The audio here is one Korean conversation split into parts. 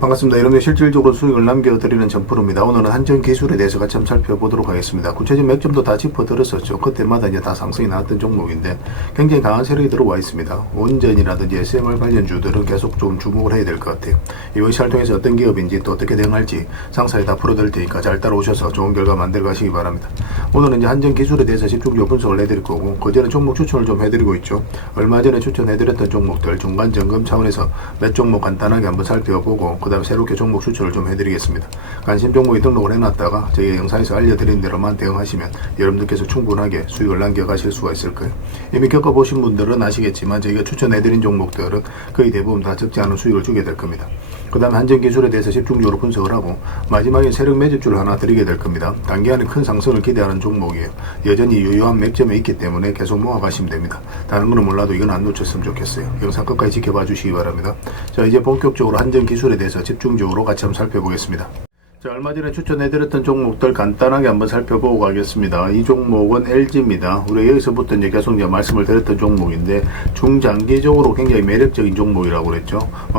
반갑습니다. 여러분들 실질적으로 수익을 남겨드리는 전프로입니다. 오늘은 한전 기술에 대해서 같이 한번 살펴보도록 하겠습니다. 구체적인 맥점도 다 짚어드렸었죠. 그때마다 이제 다 상승이 나왔던 종목인데 굉장히 강한 세력이 들어와 있습니다. 원전이라든지 SMR 관련주들은 계속 좀 주목을 해야 될 것 같아요. 이번 시간을 통해서 어떤 기업인지 또 어떻게 대응할지 상세히 다 풀어드릴 테니까 잘 따라오셔서 좋은 결과 만들어 가시기 바랍니다. 오늘은 이제 한전 기술에 대해서 집중적으로 분석을 해드릴 거고, 그전에 종목 추천을 좀 해드리고 있죠. 얼마 전에 추천해드렸던 종목들 중간 점검 차원에서 몇 종목 간단하게 한번 살펴보고, 그 다음에 새롭게 종목 추천을 좀 해드리겠습니다. 관심 종목에 등록을 해놨다가 저희 영상에서 알려드린 대로만 대응하시면 여러분들께서 충분하게 수익을 남겨가실 수가 있을 거예요. 이미 겪어보신 분들은 아시겠지만 저희가 추천해드린 종목들은 거의 대부분 다 적지 않은 수익을 주게 될 겁니다. 그 다음에 한전기술에 대해서 집중적으로 분석을 하고, 마지막에 세력 매집주를 하나 드리게 될 겁니다. 단기간에 큰 상승을 기대하는 종목이에요. 여전히 유효한 맥점에 있기 때문에 계속 모아가시면 됩니다. 다른 거는 몰라도 이건 안 놓쳤으면 좋겠어요. 영상 끝까지 지켜봐 주시기 바랍니다. 자, 이제 본격적으로 한전기술에 대해서 집중적으로 같이 한번 살펴보겠습니다. 자, 얼마 전에 추천해드렸던 종목들 간단하게 한번 살펴보고 가겠습니다. 이 종목은 LG입니다. 우리가 여기서부터 이제 계속 이제 말씀을 드렸던 종목인데, 중장기적으로 굉장히 매력적인 종목이라고 그랬죠.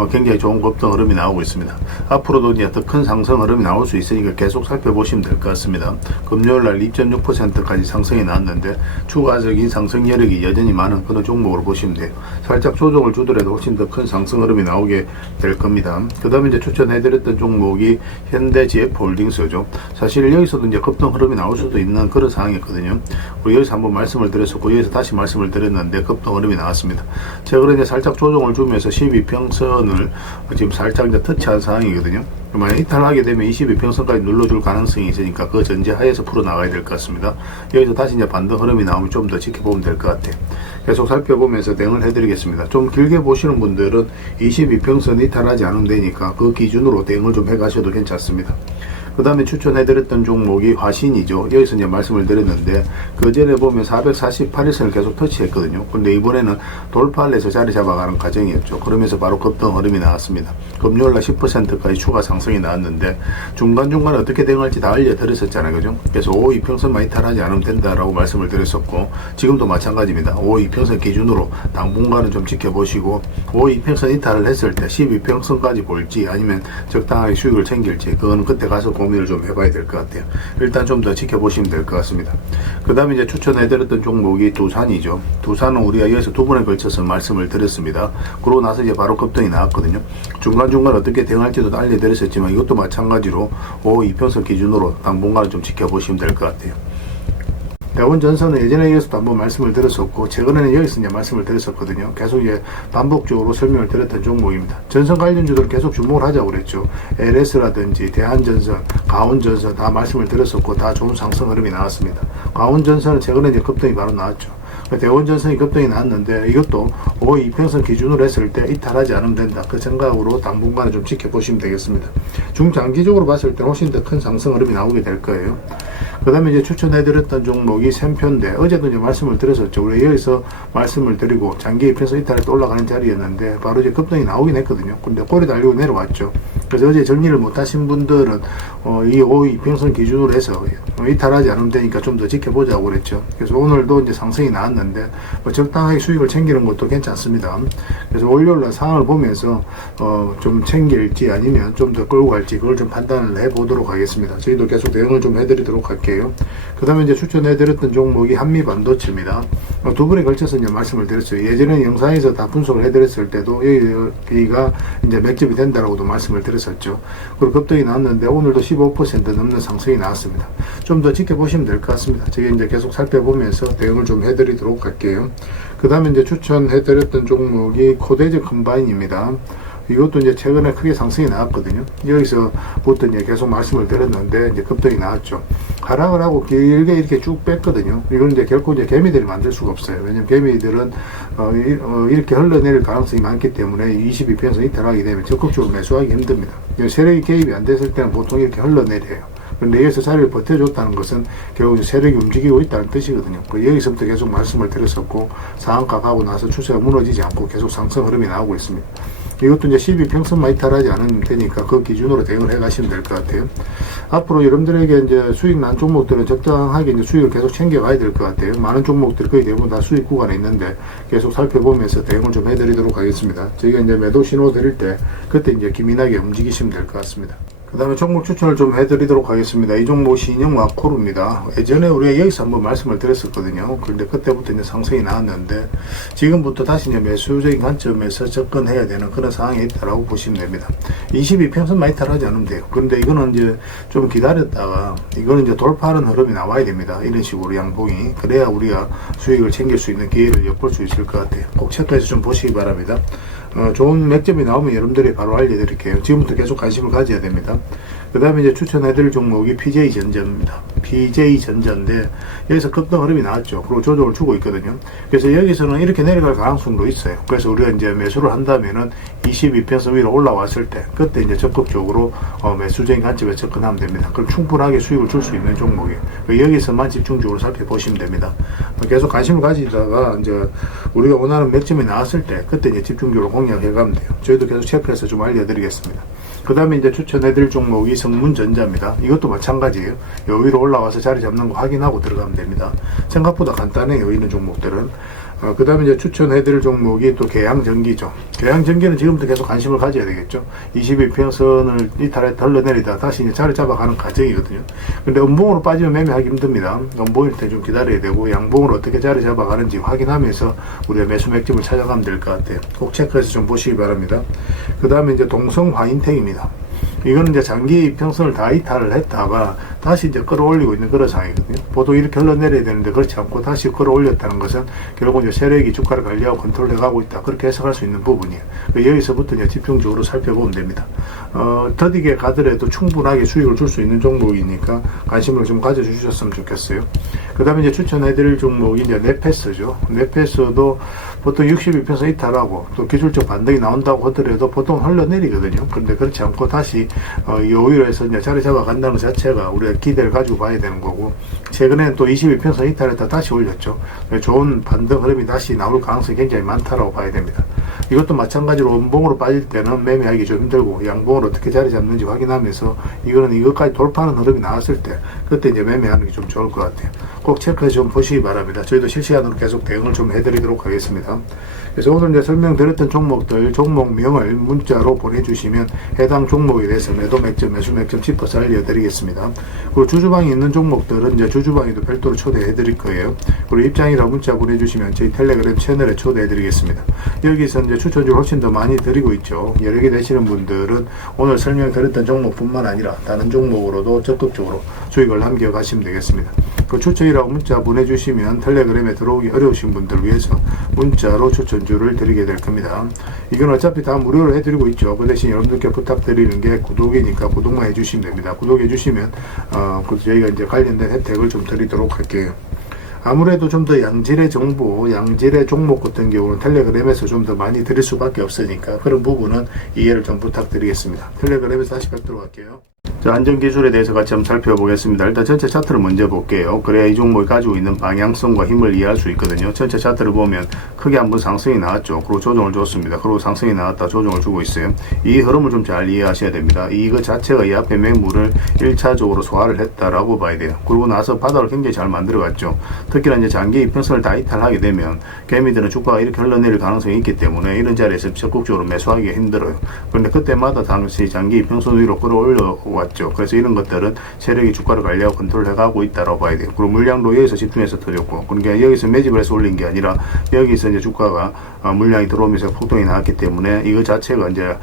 굉장히 좋은 급등 흐름이 나오고 있습니다. 앞으로도 이제 더 큰 상승 흐름이 나올 수 있으니까 계속 살펴보시면 될 것 같습니다. 금요일날 2.6%까지 상승이 나왔는데, 추가적인 상승 여력이 여전히 많은 그런 종목으로 보시면 돼요. 살짝 조정을 주더라도 훨씬 더 큰 상승 흐름이 나오게 될 겁니다. 그 다음에 이제 추천해드렸던 종목이 현대 GF홀딩스죠. 사실 여기서도 이제 급등 흐름이 나올 수도 있는 그런 상황이었거든요. 우리 여기서 한번 말씀을 드렸었고, 여기서 다시 말씀을 드렸는데 급등 흐름이 나왔습니다. 최근에 이제 살짝 조정을 주면서 12평선을 지금 살짝 이제 터치한 상황이거든요. 만약 이탈하게 되면 22평선까지 눌러줄 가능성이 있으니까 그 전제하에서 풀어나가야 될 것 같습니다. 여기서 다시 이제 반등 흐름이 나오면 좀 더 지켜보면 될 것 같아요. 계속 살펴보면서 대응을 해드리겠습니다. 좀 길게 보시는 분들은 22평선 이탈하지 않으면 되니까 그 기준으로 대응을 좀 해가셔도 괜찮습니다. 그 다음에 추천해드렸던 종목이 화신이죠. 여기서 이제 말씀을 드렸는데, 그 전에 보면 448일선을 계속 터치했거든요. 근데 이번에는 돌파를 해서 자리 잡아가는 과정이었죠. 그러면서 바로 급등 흐름이 나왔습니다. 금요일날 10%까지 추가 상승이 나왔는데, 중간중간에 어떻게 대응할지 다 알려드렸었잖아요. 그죠? 그래서 5이평선만 이탈하지 않으면 된다라고 말씀을 드렸었고, 지금도 마찬가지입니다. 5이평선 기준으로 당분간은 좀 지켜보시고, 5이평선 이탈을 했을 때 12평선까지 볼지 아니면 적당하게 수익을 챙길지, 그거는 그때 가서 고민을 좀 해봐야 될 것 같아요. 일단 좀 더 지켜보시면 될 것 같습니다. 그 다음에 이제 추천해드렸던 종목이 두산이죠. 두산은 우리가 여기서 두 번에 걸쳐서 말씀을 드렸습니다. 그러고 나서 이제 바로 급등이 나왔거든요. 중간중간 어떻게 대응할지도 알려드렸었지만, 이것도 마찬가지로 5이평선 기준으로 당분간은 좀 지켜보시면 될 것 같아요. 대원전선은 예전에 여기서도 한번 말씀을 드렸었고, 최근에는 여기서 이제 말씀을 드렸었거든요. 계속 이제 반복적으로 설명을 드렸던 종목입니다. 전선 관련주들은 계속 주목을 하자고 그랬죠. LS라든지 대한전선, 강원전선 다 말씀을 드렸었고, 다 좋은 상승 흐름이 나왔습니다. 강원전선은 최근에 이제 급등이 바로 나왔죠. 대원전선이 급등이 나왔는데, 이것도 5이평선 기준으로 했을 때 이탈하지 않으면 된다. 그 생각으로 당분간은 좀 지켜보시면 되겠습니다. 중장기적으로 봤을 때 훨씬 더 큰 상승 흐름이 나오게 될 거예요. 그 다음에 이제 추천해드렸던 종목이 샘표인데, 어제도 이제 말씀을 드렸었죠. 우리 여기서 말씀을 드리고 장기 이평선 이탈에 또 올라가는 자리였는데, 바로 이제 급등이 나오긴 했거든요. 근데 꼬리 달리고 내려왔죠. 그래서 어제 정리를 못하신 분들은 이 5이평선 기준으로 해서 이탈하지 않으면 되니까 좀 더 지켜보자고 그랬죠. 그래서 오늘도 이제 상승이 나왔는데, 적당하게 수익을 챙기는 것도 괜찮습니다. 그래서 월요일날 상황을 보면서 좀 챙길지 아니면 좀 더 끌고 갈지, 그걸 좀 판단을 해보도록 하겠습니다. 저희도 계속 대응을 좀 해드리도록 할게요. 그 다음에 이제 추천해드렸던 종목이 한미반도체입니다. 두 번에 걸쳐서 이제 말씀을 드렸어요. 예전에 영상에서 다 분석을 해드렸을 때도 여기가 이제 맥집이 된다라고도 말씀을 드렸었죠. 그리고 급등이 나왔는데, 오늘도 15% 넘는 상승이 나왔습니다. 좀 더 지켜보시면 될 것 같습니다. 제가 이제 계속 살펴보면서 대응을 좀 해드리도록 할게요. 그 다음에 이제 추천해드렸던 종목이 코데즈 컴바인입니다. 이것도 이제 최근에 크게 상승이 나왔거든요. 여기서부터 이제 계속 말씀을 드렸는데, 이제 급등이 나왔죠. 하락을 하고 길게 이렇게 쭉 뺐거든요. 이건 이제 결코 이제 개미들이 만들 수가 없어요. 왜냐면 개미들은 이렇게 흘러내릴 가능성이 많기 때문에 22평선 이탈하게 되면 적극적으로 매수하기 힘듭니다. 세력이 개입이 안 됐을 때는 보통 이렇게 흘러내려요. 근데 여기서 자리를 버텨줬다는 것은 결국 세력이 움직이고 있다는 뜻이거든요. 여기서부터 계속 말씀을 드렸었고, 상한가 가고 나서 추세가 무너지지 않고 계속 상승 흐름이 나오고 있습니다. 이것도 이제 12평선만 이탈하지 않으면 되니까 그 기준으로 대응을 해 가시면 될 것 같아요. 앞으로 여러분들에게 이제 수익 난 종목들은 적당하게 이제 수익을 계속 챙겨가야 될 것 같아요. 많은 종목들이 거의 대부분 다 수익 구간에 있는데 계속 살펴보면서 대응을 좀 해드리도록 하겠습니다. 저희가 이제 매도 신호 드릴 때 그때 이제 기민하게 움직이시면 될 것 같습니다. 그 다음에 종목 추천을 좀 해드리도록 하겠습니다. 이 종목 신영와코르입니다. 예전에 우리가 여기서 한번 말씀을 드렸었거든요. 그런데 그때부터 이제 상승이 나왔는데 지금부터 다시 이제 매수적인 관점에서 접근해야 되는 그런 상황이 있다라고 보시면 됩니다. 22평선만 이탈하지 않으면 돼요. 그런데 이거는 이제 좀 기다렸다가 이거는 이제 돌파하는 흐름이 나와야 됩니다. 이런 식으로 양봉이. 그래야 우리가 수익을 챙길 수 있는 기회를 엿볼 수 있을 것 같아요. 꼭 체크해서 좀 보시기 바랍니다. 좋은 맥점이 나오면 여러분들이 바로 알려드릴게요. 지금부터 계속 관심을 가져야 됩니다. 그 다음에 이제 추천해드릴 종목이 PJ전자입니다. PJ전자인데 여기서 급등 흐름이 나왔죠. 그리고 조정을 주고 있거든요. 그래서 여기서는 이렇게 내려갈 가능성도 있어요. 그래서 우리가 이제 매수를 한다면은 22평선 위로 올라왔을 때 그때 이제 적극적으로 매수적인 관점에 접근하면 됩니다. 그럼 충분하게 수익을 줄 수 있는 종목이에요. 여기서만 집중적으로 살펴보시면 됩니다. 계속 관심을 가지다가 이제 우리가 원하는 맥점이 나왔을 때 그때 이제 집중적으로 공략해 가면 돼요. 저희도 계속 체크해서 좀 알려드리겠습니다. 그 다음에 이제 추천해드릴 종목이 성문전자입니다. 이것도 마찬가지예요. 여기로 올라와서 자리 잡는 거 확인하고 들어가면 됩니다. 생각보다 간단해요. 이런 종목들은. 그 다음에 이제 추천해드릴 종목이 또 계양전기죠. 계양전기는 지금부터 계속 관심을 가져야 되겠죠. 22평선을 이탈해 덜러내리다 다시 이제 자리 잡아가는 과정이거든요. 근데 음봉으로 빠지면 매매하기 힘듭니다. 음봉일 때 좀 기다려야 되고 양봉으로 어떻게 자리 잡아가는지 확인하면서 우리가 매수 맥점을 찾아가면 될 것 같아요. 꼭 체크해서 좀 보시기 바랍니다. 그 다음에 이제 동성화인텍입니다. 이거는 이제 장기 이평선을 다 이탈을 했다가 다시 이제 끌어올리고 있는 그런 상황이거든요. 보통 이렇게 흘러내려야 되는데 그렇지 않고 다시 끌어올렸다는 것은 결국 이제 세력이 주가를 관리하고 컨트롤해 가고 있다. 그렇게 해석할 수 있는 부분이에요. 여기서부터 이제 집중적으로 살펴보면 됩니다. 더디게 가더라도 충분하게 수익을 줄 수 있는 종목이니까 관심을 좀 가져주셨으면 좋겠어요. 그 다음에 이제 추천해드릴 종목이 이제 네페스죠. 네페스도 보통 62평선 이탈하고 또 기술적 반등이 나온다고 하더라도 보통 흘러내리거든요. 그런데 그렇지 않고 다시 여유로 해서 이제 자리 잡아간다는 것 자체가 우리가 기대를 가지고 봐야 되는 거고, 최근에는 또 22평선 이탈했다 다시 올렸죠. 좋은 반등 흐름이 다시 나올 가능성이 굉장히 많다라고 봐야 됩니다. 이것도 마찬가지로 음봉으로 빠질 때는 매매하기 좀 힘들고 양봉으로 어떻게 자리 잡는지 확인하면서 이거는 이것까지 돌파하는 흐름이 나왔을 때 그때 이제 매매하는 게 좀 좋을 것 같아요. 꼭 체크해서 좀 보시기 바랍니다. 저희도 실시간으로 계속 대응을 좀 해드리도록 하겠습니다. 그래서 오늘 이제 설명드렸던 종목들 종목명을 문자로 보내주시면 해당 종목에 대해서 매도 맥점, 매수 맥점 짚어서 알려드리겠습니다. 그리고 주주방이 있는 종목들은 이제 주주방에도 별도로 초대해드릴 거예요. 그리고 입장이라 문자 보내주시면 저희 텔레그램 채널에 초대해드리겠습니다. 여기서 이제 추천주를 훨씬 더 많이 드리고 있죠. 여러 개 되시는 분들은 오늘 설명드렸던 종목뿐만 아니라 다른 종목으로도 적극적으로 수익을 남겨가시면 되겠습니다. 그 추천이라고 문자 보내주시면 텔레그램에 들어오기 어려우신 분들 위해서 문자로 추천주를 드리게 될 겁니다. 이건 어차피 다 무료로 해드리고 있죠. 그 대신 여러분들께 부탁드리는 게 구독이니까 구독만 해주시면 됩니다. 구독해주시면 저희가 이제 관련된 혜택을 좀 드리도록 할게요. 아무래도 좀 더 양질의 정보, 양질의 종목 같은 경우는 텔레그램에서 좀 더 많이 드릴 수밖에 없으니까 그런 부분은 이해를 좀 부탁드리겠습니다. 텔레그램에서 다시 뵙도록 할게요. 자, 안전기술에 대해서 같이 한번 살펴보겠습니다. 일단 전체 차트를 먼저 볼게요. 그래야 이 종목이 가지고 있는 방향성과 힘을 이해할 수 있거든요. 전체 차트를 보면 크게 한번 상승이 나왔죠. 그리고 조정을 줬습니다. 그리고 상승이 나왔다 조정을 주고 있어요. 이 흐름을 좀 잘 이해하셔야 됩니다. 이거 자체가 이 앞에 매물을 1차적으로 소화를 했다라고 봐야 돼요. 그러고 나서 바닥을 굉장히 잘 만들어갔죠. 특히나 이제 장기 이평선을 다 이탈하게 되면 개미들은 주가가 이렇게 흘러내릴 가능성이 있기 때문에 이런 자리에서 적극적으로 매수하기가 힘들어요. 그런데 그때마다 당시 장기 이평선 위로 끌어올려왔죠. 그래서 이런 것들은 세력이 주가를 관리하고 컨트롤 해가고 있다고 봐야 돼요. 그리고 물량도 여기서 집중해서 터졌고, 그러니까 여기서 매집을 해서 올린 게 아니라 여기서 이제 주가가 물량이 들어오면서 폭동이 나왔기 때문에 이거 자체가 이제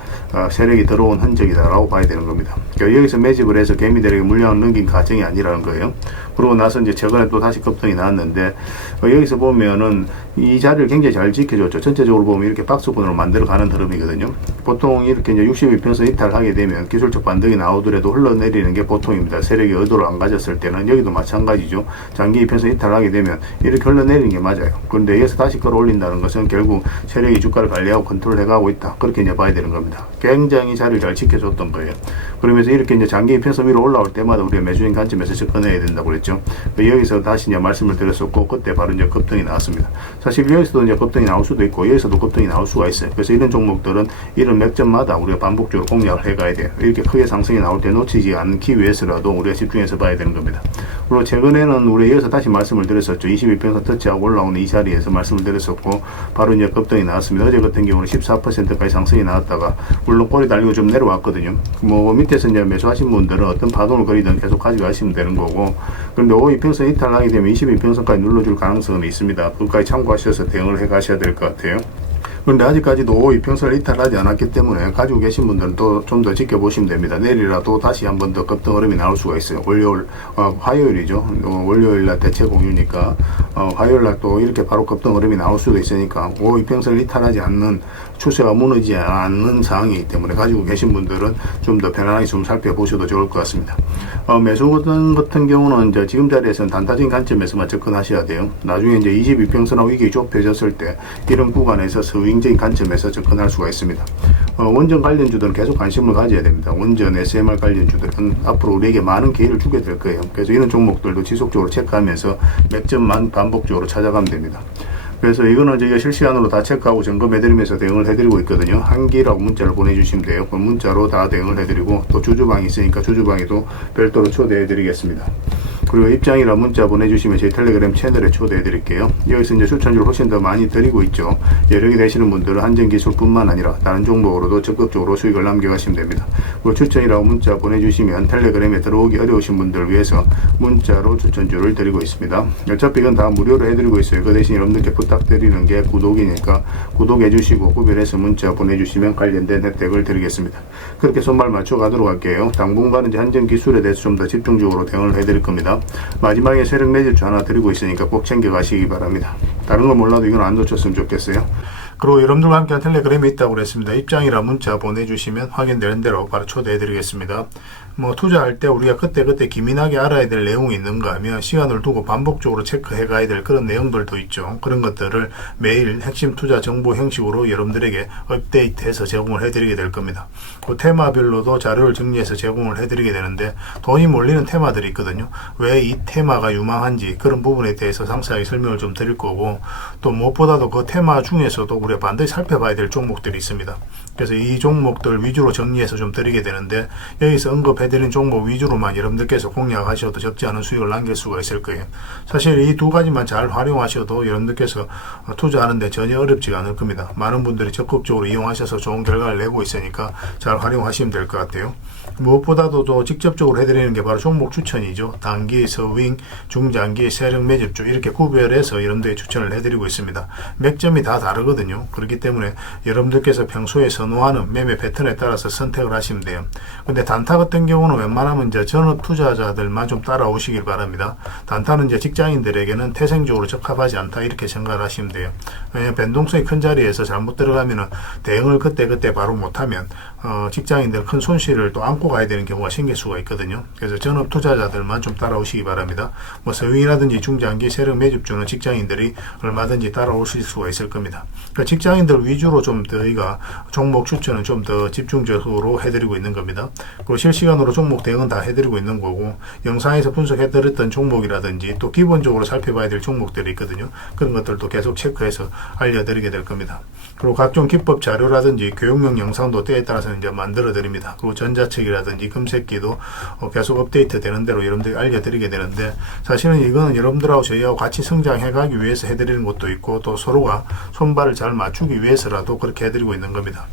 세력이 들어온 흔적이다라고 봐야 되는 겁니다. 그러니까 여기서 매집을 해서 개미들에게 물량을 넘긴 과정이 아니라는 거예요. 그러고 나서 이제 최근에 또 다시 급등이 나왔는데 여기서 보면은 이 자리를 굉장히 잘 지켜줬죠. 전체적으로 보면 이렇게 박스권으로 만들어가는 흐름이거든요. 보통 이렇게 이제 62평선 이탈하게 되면 기술적 반등이 나오더라도 흘러내리는 게 보통입니다. 세력이 의도를 안 가졌을 때는 여기도 마찬가지죠. 장기 이평선 이탈하게 되면 이렇게 흘러내리는 게 맞아요. 그런데 여기서 다시 끌어올린다는 것은 결국 세력이 주가를 관리하고 컨트롤 해가고 있다. 그렇게 이제 봐야 되는 겁니다. 굉장히 자리를 잘 지켜줬던 거예요. 그러면서 그래서 이렇게 이제 장기 이평선 위로 올라올 때마다 우리가 매수인 관점에서 접근해야 된다고 그랬죠. 여기서 다시 이제 말씀을 드렸었고, 그때 바로 이제 급등이 나왔습니다. 사실 여기서도 이제 급등이 나올 수도 있고, 여기서도 급등이 나올 수가 있어요. 그래서 이런 종목들은 이런 맥점마다 우리가 반복적으로 공략을 해가야 돼요. 이렇게 크게 상승이 나올 때 놓치지 않기 위해서라도 우리가 집중해서 봐야 되는 겁니다. 그리고 최근에는 우리 여기서 다시 말씀을 드렸었죠. 22평선 터치하고 올라오는 이 자리에서 말씀을 드렸었고, 바로 이제 급등이 나왔습니다. 어제 같은 경우는 14%까지 상승이 나왔다가 물론 꼬리 달리고 좀 내려왔거든요. 뭐 밑에서 이제 매수하신 분들은 어떤 파동을 그리든 계속 가져가시면 되는 거고, 그런데 5이평선 이탈하게 되면 22평선까지 눌러줄 가능성은 있습니다. 그것까지 참고하셔서 대응을 해 가셔야 될 것 같아요. 그런데 아직까지도 5이평선을 이탈하지 않았기 때문에 가지고 계신 분들은 또 좀 더 지켜보시면 됩니다. 내일이라도 다시 한 번 더 급등 흐름이 나올 수가 있어요. 화요일이죠. 월요일날 대체 공유니까 화요일날 또 이렇게 바로 급등 흐름이 나올 수도 있으니까 5이평선을 이탈하지 않는, 추세가 무너지지 않는 상황이기 때문에 가지고 계신 분들은 좀 더 편안하게 좀 살펴보셔도 좋을 것 같습니다. 매수 같은 경우는 이제 지금 자리에서는 단타적인 관점에서만 접근하셔야 돼요. 나중에 이제 22평선하고 위기 좁혀졌을 때 이런 구간에서 스윙적인 관점에서 접근할 수가 있습니다. 원전 관련주들은 계속 관심을 가져야 됩니다. 원전, SMR 관련주들은 앞으로 우리에게 많은 기회를 주게 될 거예요. 그래서 이런 종목들도 지속적으로 체크하면서 맥점만 반복적으로 찾아가면 됩니다. 그래서 이거는 저희가 실시간으로 다 체크하고 점검해드리면서 대응을 해드리고 있거든요. 한기라고 문자를 보내주시면 돼요. 그 문자로 다 대응을 해드리고, 또 주주방이 있으니까 주주방에도 별도로 초대해드리겠습니다. 그리고 입장이라 문자 보내주시면 저희 텔레그램 채널에 초대해드릴게요. 여기서 이제 추천주를 훨씬 더 많이 드리고 있죠. 여력이 되시는 분들은 한전기술뿐만 아니라 다른 종목으로도 적극적으로 수익을 남겨가시면 됩니다. 그리고 추천이라고 문자 보내주시면 텔레그램에 들어오기 어려우신 분들을 위해서 문자로 추천주를 드리고 있습니다. 어차피 이건 다 무료로 해드리고 있어요. 그 대신 여러분들께 부탁드리는 게 구독이니까 구독해주시고 구별해서 문자 보내주시면 관련된 혜택을 드리겠습니다. 그렇게 손발 맞춰 가도록 할게요. 당분간은 이제 한전기술에 대해서 좀 더 집중적으로 대응을 해드릴 겁니다. 마지막에 세력 매집주 하나 드리고 있으니까 꼭 챙겨 가시기 바랍니다. 다른 건 몰라도 이건 안 놓쳤으면 좋겠어요. 그리고 여러분들과 함께한 텔레그램이 있다고 그랬습니다. 입장이라 문자 보내주시면 확인되는 대로 바로 초대해드리겠습니다. 뭐 투자할 때 우리가 그때 기민하게 알아야 될 내용이 있는가 하면 시간을 두고 반복적으로 체크해 가야 될 그런 내용들도 있죠. 그런 것들을 매일 핵심 투자 정보 형식으로 여러분들에게 업데이트해서 제공을 해드리게 될 겁니다. 그 테마별로도 자료를 정리해서 제공을 해드리게 되는데, 돈이 몰리는 테마들이 있거든요. 왜 이 테마가 유망한지 그런 부분에 대해서 상세하게 설명을 좀 드릴 거고, 또 무엇보다도 그 테마 중에서도 우리가 반드시 살펴봐야 될 종목들이 있습니다. 그래서 이 종목들 위주로 정리해서 좀 드리게 되는데, 여기서 언급해드린 종목 위주로만 여러분들께서 공략하셔도 적지 않은 수익을 남길 수가 있을 거예요. 사실 이 두 가지만 잘 활용하셔도 여러분들께서 투자하는데 전혀 어렵지가 않을 겁니다. 많은 분들이 적극적으로 이용하셔서 좋은 결과를 내고 있으니까 잘 활용하시면 될 것 같아요. 무엇보다도 또 직접적으로 해드리는 게 바로 종목 추천이죠. 단기, 서윙, 중장기, 세력 매집주 이렇게 구별해서 여러분들의 추천을 해드리고 있습니다. 맥점이 다 다르거든요. 그렇기 때문에 여러분들께서 평소에 선호하는 매매 패턴에 따라서 선택을 하시면 돼요. 근데 단타 같은 경우는 웬만하면 이제 전업 투자자들만 좀 따라오시길 바랍니다. 단타는 이제 직장인들에게는 태생적으로 적합하지 않다 이렇게 생각을 하시면 돼요. 왜냐하면 변동성이 큰 자리에서 잘못 들어가면은 대응을 그때 바로 못하면 직장인들 큰 손실을 또 안고 가야 되는 경우가 생길 수가 있거든요. 그래서 전업 투자자들만 좀 따라오시기 바랍니다. 뭐 서윙이라든지 중장기 세력 매집주는 직장인들이 얼마든지 따라오실 수가 있을 겁니다. 그러니까 직장인들 위주로 좀 저희가 종목 추천은 좀 더 집중적으로 해드리고 있는 겁니다. 그리고 실시간으로 종목 대응은 다 해드리고 있는 거고, 영상에서 분석해드렸던 종목이라든지 또 기본적으로 살펴봐야 될 종목들이 있거든요. 그런 것들도 계속 체크해서 알려드리게 될 겁니다. 그리고 각종 기법 자료라든지 교육용 영상도 때에 따라서는 이제 만들어 드립니다. 그리고 전자책이라든지 금색기도 계속 업데이트 되는 대로 여러분들이 알려드리게 되는데, 사실은 이거는 여러분들하고 저희하고 같이 성장해 가기 위해서 해드리는 것도 있고, 또 서로가 손발을 잘 맞추기 위해서라도 그렇게 해드리고 있는 겁니다.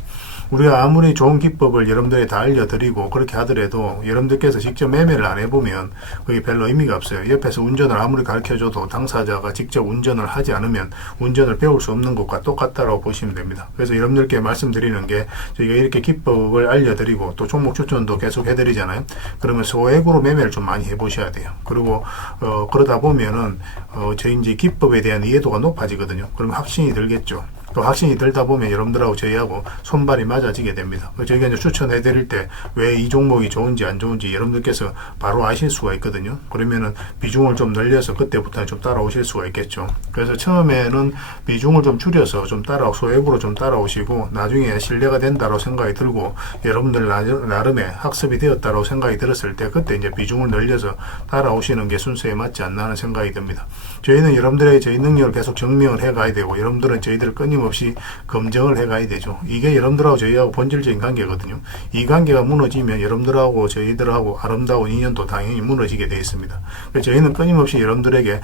우리가 아무리 좋은 기법을 여러분들에 다 알려드리고 그렇게 하더라도 여러분들께서 직접 매매를 안 해보면 그게 별로 의미가 없어요. 옆에서 운전을 아무리 가르쳐줘도 당사자가 직접 운전을 하지 않으면 운전을 배울 수 없는 것과 똑같다라고 보시면 됩니다. 그래서 여러분들께 말씀드리는 게, 저희가 이렇게 기법을 알려드리고 또 종목 추천도 계속 해드리잖아요. 그러면 소액으로 매매를 좀 많이 해보셔야 돼요. 그리고 그러다 보면은 저희 이제 기법에 대한 이해도가 높아지거든요. 그러면 확신이 들겠죠. 또 확신이 들다 보면 여러분들하고 저희하고 손발이 맞아지게 됩니다. 저희가 이제 추천해 드릴 때 왜 이 종목이 좋은지 안 좋은지 여러분들께서 바로 아실 수가 있거든요. 그러면은 비중을 좀 늘려서 그때부터는 좀 따라오실 수가 있겠죠. 그래서 처음에는 비중을 좀 줄여서 좀 소액으로 좀 따라오시고 나중에 신뢰가 된다고 생각이 들고 여러분들 나름의 학습이 되었다고 생각이 들었을 때 그때 이제 비중을 늘려서 따라오시는 게 순서에 맞지 않나 하는 생각이 듭니다. 저희는 여러분들에게 저희 능력을 계속 증명을 해 가야 되고 여러분들은 저희들을 끊임없이 검증을 해 가야 되죠. 이게 여러분들하고 저희하고 본질적인 관계거든요. 이 관계가 무너지면 여러분들하고 저희들하고 아름다운 인연도 당연히 무너지게 되어 있습니다. 그래서 저희는 끊임없이 여러분들에게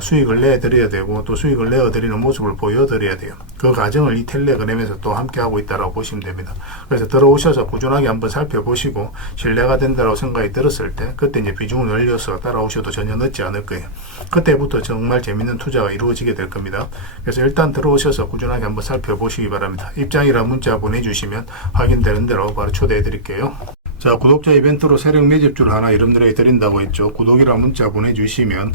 수익을 내드려야 되고 또 수익을 내어드리는 모습을 보여드려야 돼요. 그 과정을 이 텔레그램에서 또 함께 하고 있다고 보시면 됩니다. 그래서 들어오셔서 꾸준하게 한번 살펴보시고 신뢰가 된다고 생각이 들었을 때 그때 이제 비중을 늘려서 따라오셔도 전혀 늦지 않을 거예요. 그때부터 정말 재밌는 투자가 이루어지게 될 겁니다. 그래서 일단 들어오셔서 꾸준하게 한번 살펴보시기 바랍니다. 입장이라 문자 보내주시면 확인되는 대로 바로 초대해 드릴게요. 자, 구독자 이벤트로 세력 매집주를 하나 여러분들에게 드린다고 했죠. 구독이라 문자 보내주시면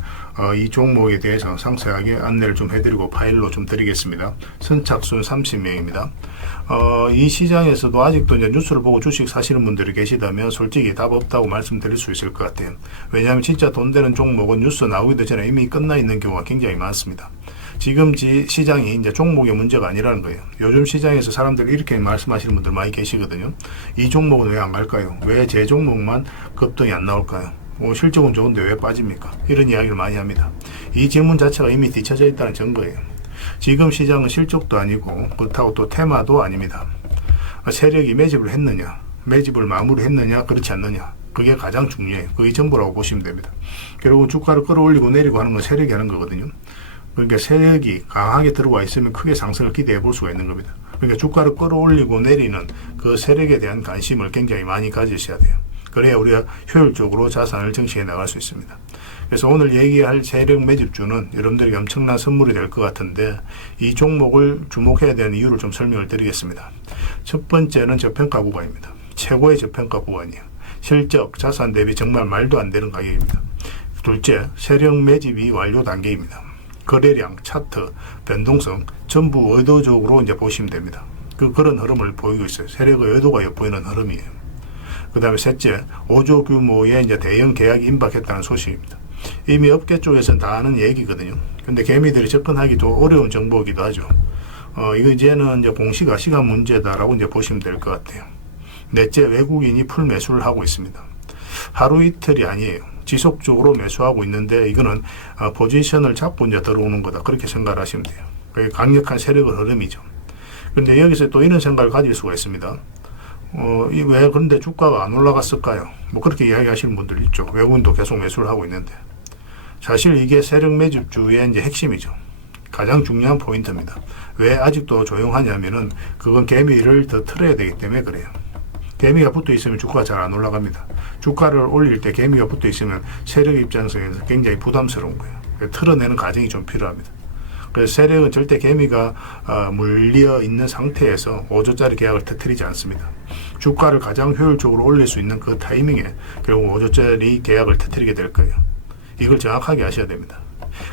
이 종목에 대해서 상세하게 안내를 좀 해드리고 파일로 좀 드리겠습니다. 선착순 30명입니다. 이 시장에서도 아직도 이제 뉴스를 보고 주식 사시는 분들이 계시다면 솔직히 답 없다고 말씀드릴 수 있을 것 같아요. 왜냐하면 진짜 돈 되는 종목은 뉴스 나오기도 전에 이미 끝나 있는 경우가 굉장히 많습니다. 지금 시장이 이제 종목의 문제가 아니라는 거예요. 요즘 시장에서 사람들이 이렇게 말씀하시는 분들 많이 계시거든요. 이 종목은 왜 안 갈까요? 왜 제 종목만 급등이 안 나올까요? 실적은 좋은데 왜 빠집니까? 이런 이야기를 많이 합니다. 이 질문 자체가 이미 뒤쳐져 있다는 증거예요. 지금 시장은 실적도 아니고 그렇다고 또 테마도 아닙니다. 세력이 매집을 했느냐, 매집을 마무리했느냐, 그렇지 않느냐, 그게 가장 중요해요. 그게 전부라고 보시면 됩니다. 결국은 주가를 끌어올리고 내리고 하는 건 세력이 하는 거거든요. 그러니까 세력이 강하게 들어와 있으면 크게 상승을 기대해 볼 수가 있는 겁니다. 그러니까 주가를 끌어올리고 내리는 그 세력에 대한 관심을 굉장히 많이 가지셔야 돼요. 그래야 우리가 효율적으로 자산을 증식해 나갈 수 있습니다. 그래서 오늘 얘기할 세력 매집주는 여러분들에게 엄청난 선물이 될 것 같은데 이 종목을 주목해야 되는 이유를 좀 설명을 드리겠습니다. 첫 번째는 저평가 구간입니다. 최고의 저평가 구간이에요. 실적, 자산 대비 정말 말도 안 되는 가격입니다. 둘째, 세력 매집이 완료 단계입니다. 거래량, 차트, 변동성 전부 의도적으로 이제 보시면 됩니다. 그런 흐름을 보이고 있어요. 세력의 의도가 엿보이는 흐름이에요. 그 다음에 셋째, 5조 규모의 이제 대형 계약이 임박했다는 소식입니다. 이미 업계 쪽에서는 다 아는 얘기거든요. 근데 개미들이 접근하기도 어려운 정보이기도 하죠. 이거 이제는 이제 공시가 시간 문제다라고 이제 보시면 될 것 같아요. 넷째, 외국인이 풀 매수를 하고 있습니다. 하루 이틀이 아니에요. 지속적으로 매수하고 있는데 이거는 포지션을 잡고 이제 들어오는 거다. 그렇게 생각을 하시면 돼요. 그게 강력한 세력의 흐름이죠. 그런데 여기서 또 이런 생각을 가질 수가 있습니다. 왜 그런데 주가가 안 올라갔을까요? 뭐 그렇게 이야기하시는 분들 있죠. 외국인도 계속 매수를 하고 있는데. 사실 이게 세력 매집주의 이제 핵심이죠. 가장 중요한 포인트입니다. 왜 아직도 조용하냐면은 그건 개미를 더 틀어야 되기 때문에 그래요. 개미가 붙어 있으면 주가가 잘 안 올라갑니다. 주가를 올릴 때 개미가 붙어 있으면 세력 입장에서 굉장히 부담스러운 거예요. 틀어내는 과정이 좀 필요합니다. 그래서 세력은 절대 개미가 물려 있는 상태에서 5조짜리 계약을 터뜨리지 않습니다. 주가를 가장 효율적으로 올릴 수 있는 그 타이밍에 결국 5조짜리 계약을 터뜨리게 될 거예요. 이걸 정확하게 아셔야 됩니다.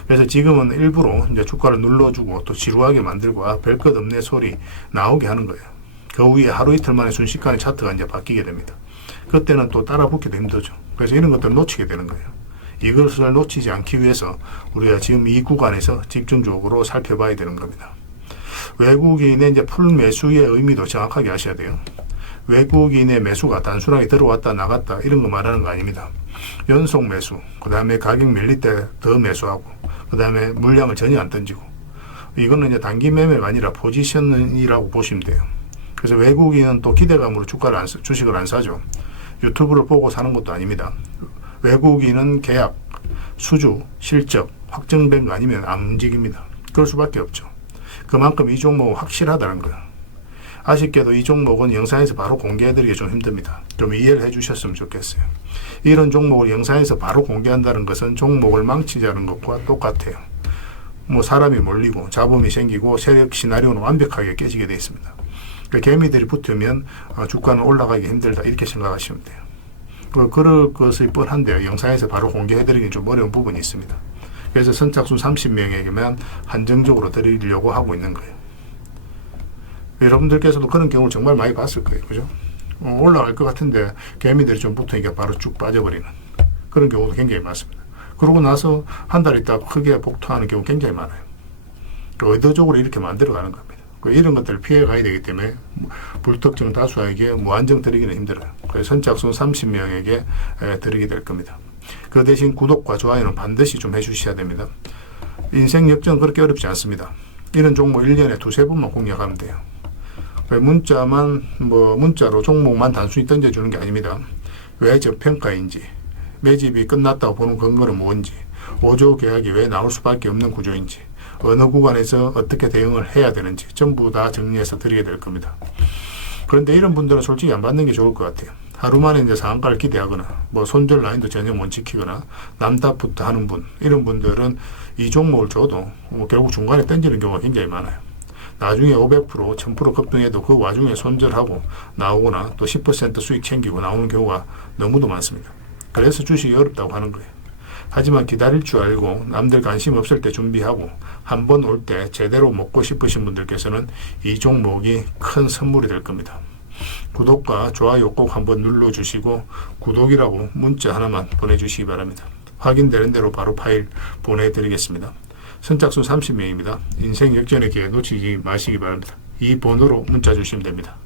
그래서 지금은 일부러 이제 주가를 눌러주고 또 지루하게 만들고 별 것 없네 소리 나오게 하는 거예요. 그 후에 하루 이틀 만에 순식간에 차트가 이제 바뀌게 됩니다. 그때는 또 따라 붙기도 힘들죠. 그래서 이런 것들을 놓치게 되는 거예요. 이것을 놓치지 않기 위해서 우리가 지금 이 구간에서 집중적으로 살펴봐야 되는 겁니다. 외국인의 이제 풀 매수의 의미도 정확하게 아셔야 돼요. 외국인의 매수가 단순하게 들어왔다 나갔다 이런 거 말하는 거 아닙니다. 연속 매수, 그 다음에 가격 밀릴 때 더 매수하고, 그 다음에 물량을 전혀 안 던지고, 이거는 이제 단기 매매가 아니라 포지션이라고 보시면 돼요. 그래서 외국인은 또 기대감으로 주식을 안 사죠. 유튜브를 보고 사는 것도 아닙니다. 외국인은 계약, 수주, 실적, 확정된 거 아니면 안 움직입니다. 그럴 수밖에 없죠. 그만큼 이 종목은 확실하다는 거예요. 아쉽게도 이 종목은 영상에서 바로 공개해드리기 좀 힘듭니다. 좀 이해를 해주셨으면 좋겠어요. 이런 종목을 영상에서 바로 공개한다는 것은 종목을 망치자는 것과 똑같아요. 뭐 사람이 몰리고 잡음이 생기고 세력 시나리오는 완벽하게 깨지게 되어 있습니다. 개미들이 붙으면 주가는 올라가기 힘들다 이렇게 생각하시면 돼요. 그럴 것이 뻔한데요. 영상에서 바로 공개해드리기 좀 어려운 부분이 있습니다. 그래서 선착순 30명에게만 한정적으로 드리려고 하고 있는 거예요. 여러분들께서도 그런 경우를 정말 많이 봤을 거예요. 그죠? 올라갈 것 같은데 개미들이 좀 붙으니까 바로 쭉 빠져버리는 그런 경우도 굉장히 많습니다. 그러고 나서 한 달 있다가 크게 복토하는 경우 굉장히 많아요. 의도적으로 이렇게 만들어가는 겁니다. 이런 것들을 피해가야 되기 때문에 불특정 다수에게 무한정 드리기는 힘들어요. 그래서 선착순 30명에게 드리게 될 겁니다. 그 대신 구독과 좋아요는 반드시 좀 해주셔야 됩니다. 인생 역전은 그렇게 어렵지 않습니다. 이런 종목 1년에 두세 번만 공략하면 돼요. 문자로 종목만 단순히 던져주는 게 아닙니다. 왜 저평가인지, 매집이 끝났다고 보는 근거는 뭔지, 5조 계약이 왜 나올 수밖에 없는 구조인지, 어느 구간에서 어떻게 대응을 해야 되는지 전부 다 정리해서 드리게 될 겁니다. 그런데 이런 분들은 솔직히 안 받는 게 좋을 것 같아요. 하루 만에 이제 상한가를 기대하거나 손절 라인도 전혀 못 지키거나 남탓부터 하는 분, 이런 분들은 이 종목을 줘도 결국 중간에 던지는 경우가 굉장히 많아요. 나중에 500%, 1000% 급등해도 그 와중에 손절하고 나오거나 또 10% 수익 챙기고 나오는 경우가 너무도 많습니다. 그래서 주식이 어렵다고 하는 거예요. 하지만 기다릴 줄 알고 남들 관심 없을 때 준비하고 한 번 올 때 제대로 먹고 싶으신 분들께서는 이 종목이 큰 선물이 될 겁니다. 구독과 좋아요 꼭 한번 눌러주시고 구독이라고 문자 하나만 보내주시기 바랍니다. 확인되는 대로 바로 파일 보내드리겠습니다. 선착순 30명입니다. 인생 역전의 기회 놓치지 마시기 바랍니다. 이 번호로 문자 주시면 됩니다.